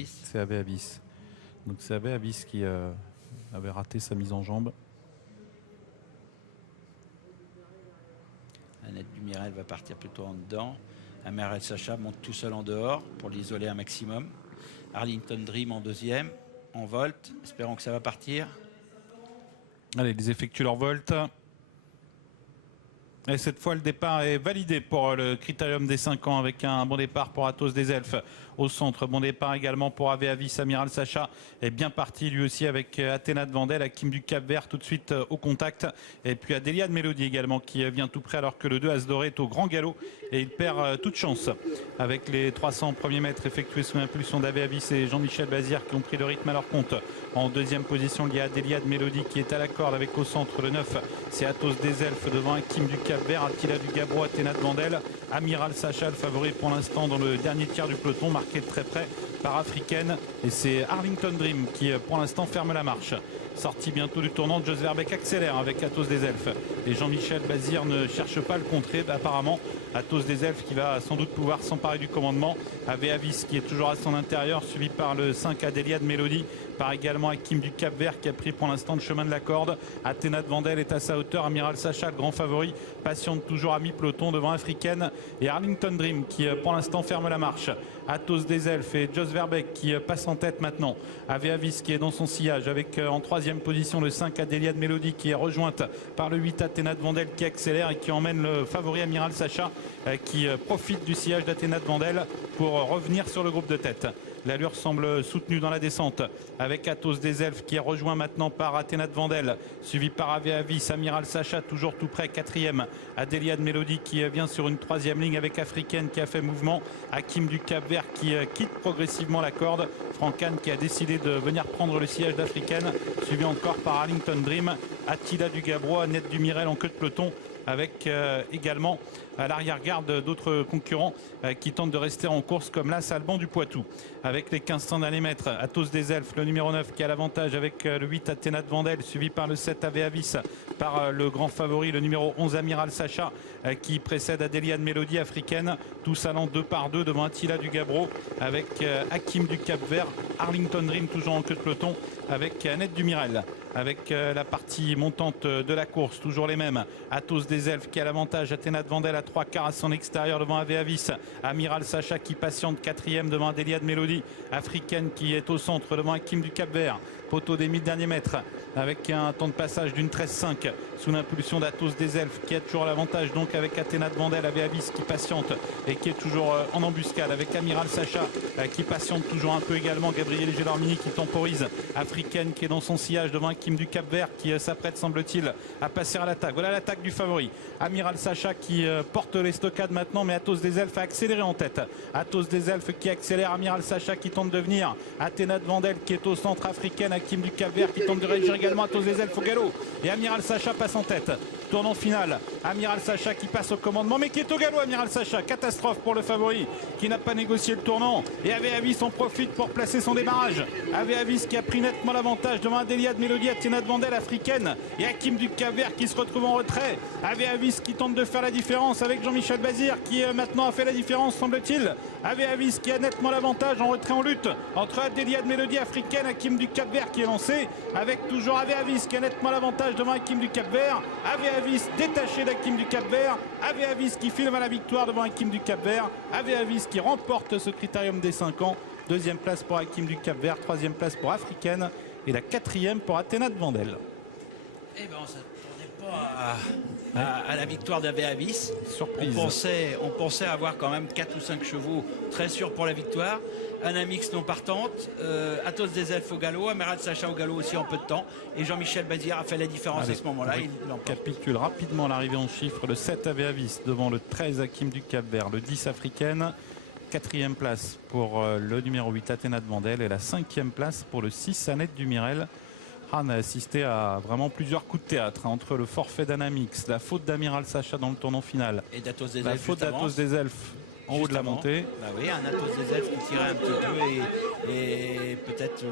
Avis. C'est Ave Avis. Donc c'est Ave Avis qui avait raté sa mise en jambe. Annette Dumirel va partir plutôt en dedans. Amiral Sacha monte tout seul en dehors pour l'isoler un maximum. Arlington Dream en deuxième, en volte. Espérons que ça va partir. Allez, ils effectuent leur volte. Et cette fois, le départ est validé pour le critérium des 5 ans avec un bon départ pour Athos des Elfes au centre. Bon départ également pour Ave Avis. Amiral Sacha est bien parti lui aussi avec Athéna de Vandel, Hakim du Cap-Vert tout de suite au contact. Et puis Adélia de Mélodie également qui vient tout près alors que le 2 As Doré est au grand galop et il perd toute chance. Avec les 300 premiers mètres effectués sous l'impulsion d'Ave Avis et Jean-Michel Bazir qui ont pris le rythme à leur compte. En deuxième position, il y a Adélia de Mélodie qui est à la corde avec au centre le 9. C'est Athos des Elfes devant Hakim du Cap-Vert, Attila du Gabro, Athéna de Vandel. Amiral Sacha, le favori pour l'instant dans le dernier tiers du peloton, marqué de très près par Africaine. Et c'est Arlington Dream qui pour l'instant ferme la marche. Sorti bientôt du tournant, Jos Verbeek accélère avec Athos des Elfes. Et Jean-Michel Bazir ne cherche pas à le contrer. Apparemment, Athos des Elfes qui va sans doute pouvoir s'emparer du commandement. Ave Avis qui est toujours à son intérieur, suivi par le 5 Adélia de Mélodie, par également Hakim du Cap-Vert qui a pris pour l'instant le chemin de la corde. Athéna de Vandel est à sa hauteur. Amiral Sacha, le grand favori, patiente toujours à mi-peloton devant Africaine. Et Arlington Dream qui pour l'instant ferme la marche. Athos des Elfes et Jos Verbeek qui passe en tête maintenant. Ave Avis qui est dans son sillage avec en troisième position le 5 Adélia de Mélodie qui est rejointe par le 8 Athéna de Vandel qui accélère et qui emmène le favori Amiral Sacha qui profite du sillage d'Athéna de Vandel pour revenir sur le groupe de tête. L'allure semble soutenue dans la descente avec Athos des Elfes qui est rejoint maintenant par Athéna de Vandel, suivi par Ave Avis, Amiral Sacha toujours tout près, quatrième. Adélia de Mélodie qui vient sur une troisième ligne avec Africaine qui a fait mouvement. Hakim du Cap-Vert qui quitte progressivement la corde. Francan qui a décidé de venir prendre le siège d'Africaine, suivi encore par Arlington Dream. Attila du Gabro, Annette Dumirel en queue de peloton, avec également à l'arrière-garde d'autres concurrents qui tentent de rester en course comme là Alban du Poitou. Avec les 1500 derniers mètres, Athos des Elfes, le numéro 9 qui a l'avantage avec le 8 Athéna de Vandel, suivi par le 7 Ave Avis, par le grand favori, le numéro 11 Amiral Sacha qui précède Adélia de Mélodie Africaine, tous allant 2 par 2 devant Attila du Gabro avec Hakim du Cap-Vert, Arlington Dream toujours en queue de peloton avec Annette Dumirel. Avec la partie montante de la course, toujours les mêmes. Athos des Elfes qui a l'avantage, Athéna de Vandel à 3 quarts à son extérieur devant Ave Avis. Amiral Sacha qui patiente quatrième devant Adélia de Mélodie. Africaine qui est au centre devant Hakim du Cap-Vert. Poteau des 1000 derniers mètres avec un temps de passage d'une 13,5 sous l'impulsion d'Athos des Elfes qui a toujours l'avantage donc avec Athéna de Vandel, Ave Avis qui patiente et qui est toujours en embuscade avec Amiral Sacha qui patiente toujours un peu également. Gabriel Gélormini qui temporise. Africaine qui est dans son sillage devant Hakim du Cap-Vert qui s'apprête semble-t-il à passer à l'attaque. Voilà l'attaque du favori. Amiral Sacha qui porte les stockades maintenant, mais Athos des Elfes a accéléré en tête. Athos des Elfes qui accélère, Amiral Sacha qui tente de venir. Athéna de Vandel qui est au centre, Africaine, Hakim du Cap-Vert qui tente de réagir également. Athos des Elfes au galop. Et Amiral Sacha passe en tête. Tournant final. Amiral Sacha qui passe au commandement, mais qui est au galop. Amiral Sacha, catastrophe pour le favori qui n'a pas négocié le tournant. Et Ave Avis en profite pour placer son démarrage. Ave Avis qui a pris nettement l'avantage devant Adélia de Mélodie, Athéna de Vandel, Africaine et Hakim du Cap-Vert qui se retrouve en retrait. Ave Avis qui tente de faire la différence avec Jean-Michel Bazir qui maintenant a fait la différence semble-t-il. Ave Avis qui a nettement l'avantage en retrait en lutte entre Adélia de Mélodie, Africaine, Hakim du Cap-Vert qui est lancé avec toujours Ave Avis qui a nettement l'avantage devant Hakim du Cap-Vert. Ave Avis détaché d'Hakim du Cap-Vert. Ave Avis qui filme à la victoire devant Hakim du Cap-Vert. Ave Avis qui remporte ce critérium des 5 ans. Deuxième place pour Hakim du Cap-Vert, troisième place pour Africaine et la quatrième pour Athéna de Vandel. Eh ben, on ne s'attendait pas à la victoire d'Ave Avis. Surprise. On pensait avoir quand même 4 ou 5 chevaux très sûrs pour la victoire. Anna Mix non partante, Athos des Elfes au galop, Amiral Sacha au galop aussi en peu de temps. Et Jean-Michel Bazir a fait la différence à ce moment-là. Il capitule rapidement l'arrivée en chiffres. Le 7 Ave Avis devant le 13 Hakim du Cap-Vert, le 10 Africaine. Quatrième place pour le numéro 8 Athéna de Vandel et la 5e place pour le 6 Annette Dumirel. On a assisté à vraiment plusieurs coups de théâtre entre le forfait d'Anamix, la faute d'Amiral Sacha dans le tournant final, et d'Athos des Elfes, la faute d'Athos des Elfes en haut de la montée. Bah oui, un Athos des Elfes qui tirait un petit peu et peut-être